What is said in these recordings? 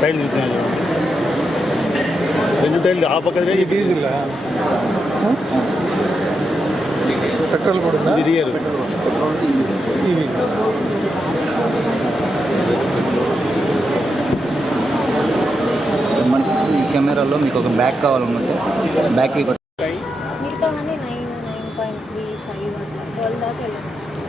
Tail ಜೊತೆ రెండు టైర్లు ఆ పక్కన ఈ డీజిల్ పెట్రోల్ కూడా ఇది రియర్ ఇవి మనకి ఈ కెమెరాలో మీకు ఒక బ్యాక్ కావాలనుకుంటే back nine point three five అట్లా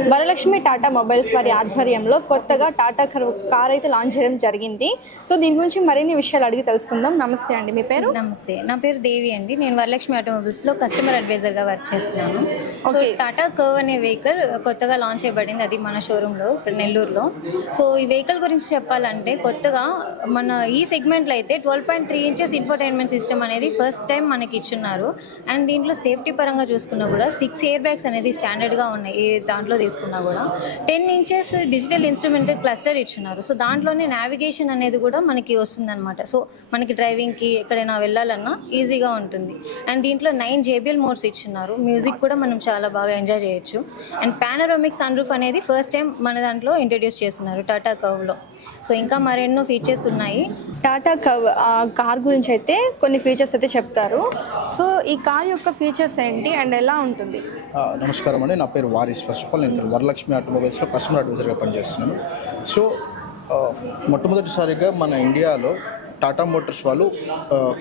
వరలక్ష్మి టాటా మొబైల్స్ వారి ఆధ్వర్యంలో కొత్తగా టాటా కర్ కార్ అయితే లాంచ్ చేయడం జరిగింది. సో దీని గురించి మరిన్ని విషయాలు అడిగి తెలుసుకుందాం. నమస్తే అండి మీ పేరు? నమస్తే. నా పేరు దేవి అండి. నేను వరలక్ష్మి ఆటోమొబైల్స్లో కస్టమర్ అడ్వైజర్గా వర్క్ చేస్తున్నాను. సో. టాటా కర్వ్ అనే వెహికల్ కొత్తగా లాంచ్ చేయబడింది అది మన షోరూంలో ఇక్కడ నెల్లూరులో. సో ఈ వెహికల్ గురించి చెప్పాలంటే కొత్తగా మన ఈ సెగ్మెంట్లో అయితే twelve point three inches infotainment system అనేది ఫస్ట్ టైం మనకి ఇచ్చున్నారు. అండ్ దీంట్లో సేఫ్టీ పరంగా చూసుకున్నా కూడా సిక్స్ ఇయర్ బ్యాగ్స్ అనేది స్టాండర్డ్గా ఉన్నాయి. ఏ దాంట్లో తీసుకున్నా కూడా. Ten inches digital instrument cluster ఇచ్చున్నారు. సో దాంట్లోనే నావిగేషన్ అనేది కూడా మనకి వస్తుందన్నమాట. సో మనకి డ్రైవింగ్కి ఎక్కడైనా వెళ్ళాలన్నా ఈజీగా ఉంటుంది. అండ్ దీంట్లో నైన్ జేబిఎల్ మోడ్స్ ఇచ్చున్నారు. మ్యూజిక్ కూడా మనం చాలా బాగా ఎంజాయ్ చేయొచ్చు. అండ్ పానరోమిక్ సన్ రూఫ్ అనేది ఫస్ట్ టైం మన దాంట్లో ఇంట్రడ్యూస్ చేస్తున్నారు టాటా కవ్లో. సో ఇంకా మరెన్నో ఫీచర్స్ ఉన్నాయి. టాటా కవ్ ఆ కార్ గురించి అయితే కొన్ని ఫీచర్స్ అయితే చెప్తారు. సో ఈ కార్ యొక్క ఫీచర్స్ ఏంటి? అండ్ ఎలా ఉంటుంది? నమస్కారం అండి. నా పేరు వారిస్. ఫస్ట్ ఆఫ్ ఆల్ నేను ఇక్కడ వరలక్ష్మి ఆటోమొబైల్స్లో కస్టమర్ అడ్వైజర్గా పనిచేస్తున్నాను సో మొట్టమొదటిసారిగా మన ఇండియాలో టాటా మోటార్స్ వాళ్ళు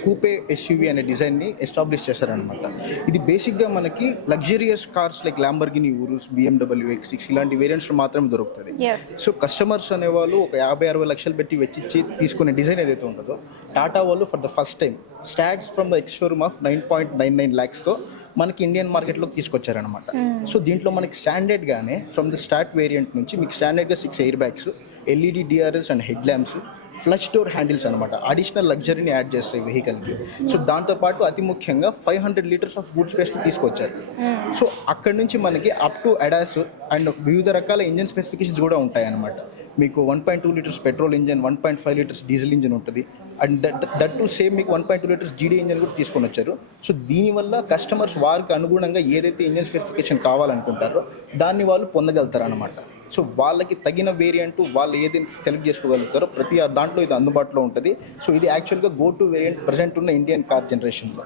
కూపే ఎస్యూవి అనే డిజైన్ని ఎస్టాబ్లిష్ చేశారనమాట ఇది బేసిక్గా మనకి luxurious cars like Lamborghini Urus BMW X six ఇలాంటి వేరియంట్స్లో మాత్రమే దొరుకుతుంది. సో కస్టమర్స్ అనేవాళ్ళు ఒక యాభై అరవై లక్షలు పెట్టి వెచ్చిచ్చి తీసుకునే డిజైన్ ఏదైతే ఉంటుందో టాటా వాళ్ళు for the first time starts from the ex showroom of nine point nine nine ల్యాక్స్తో మనకి ఇండియన్ మార్కెట్లోకి తీసుకొచ్చారనమాట సో దీంట్లో మనకి స్టాండర్డ్గానే ఫ్రమ్ ద స్టార్ట్ వేరియంట్ నుంచి మీకు స్టాండర్డ్గా six air bags LED DRS and head lamps flush door handles అనమాట అడిషనల్ లగ్జరీని యాడ్ చేస్తాయి వెహికల్కి సో దాంతోపాటు అతి ముఖ్యంగా five hundred litres of boot space తీసుకొచ్చారు. సో అక్కడ నుంచి మనకి అప్ టు అడాస్ అండ్ వివిధ రకాల ఇంజన్ స్పెసిఫికేషన్స్ కూడా ఉంటాయి అనమాట మీకు one point two litres petrol engine one point five litres diesel engine ఉంటుంది. And that that to same మీకు one point two litres GD engine కూడా తీసుకొని వచ్చారు. సో దీనివల్ల కస్టమర్స్ వారికి అనుగుణంగా ఏదైతే ఇంజన్ స్పెసిఫికేషన్ కావాలనుకుంటారో దాన్ని వాళ్ళు పొందగలుగుతారు అనమాట సో వాళ్ళకి తగిన వేరియంట్ వాళ్ళు ఏది సెలెక్ట్ చేసుకోగలుగుతారో ప్రతి దాంట్లో ఇది అందుబాటులో ఉంటుంది. సో ఇది యాక్చువల్గా గో టు వేరియంట్ ప్రజెంట్ ఉన్న ఇండియన్ కార్ జనరేషన్లో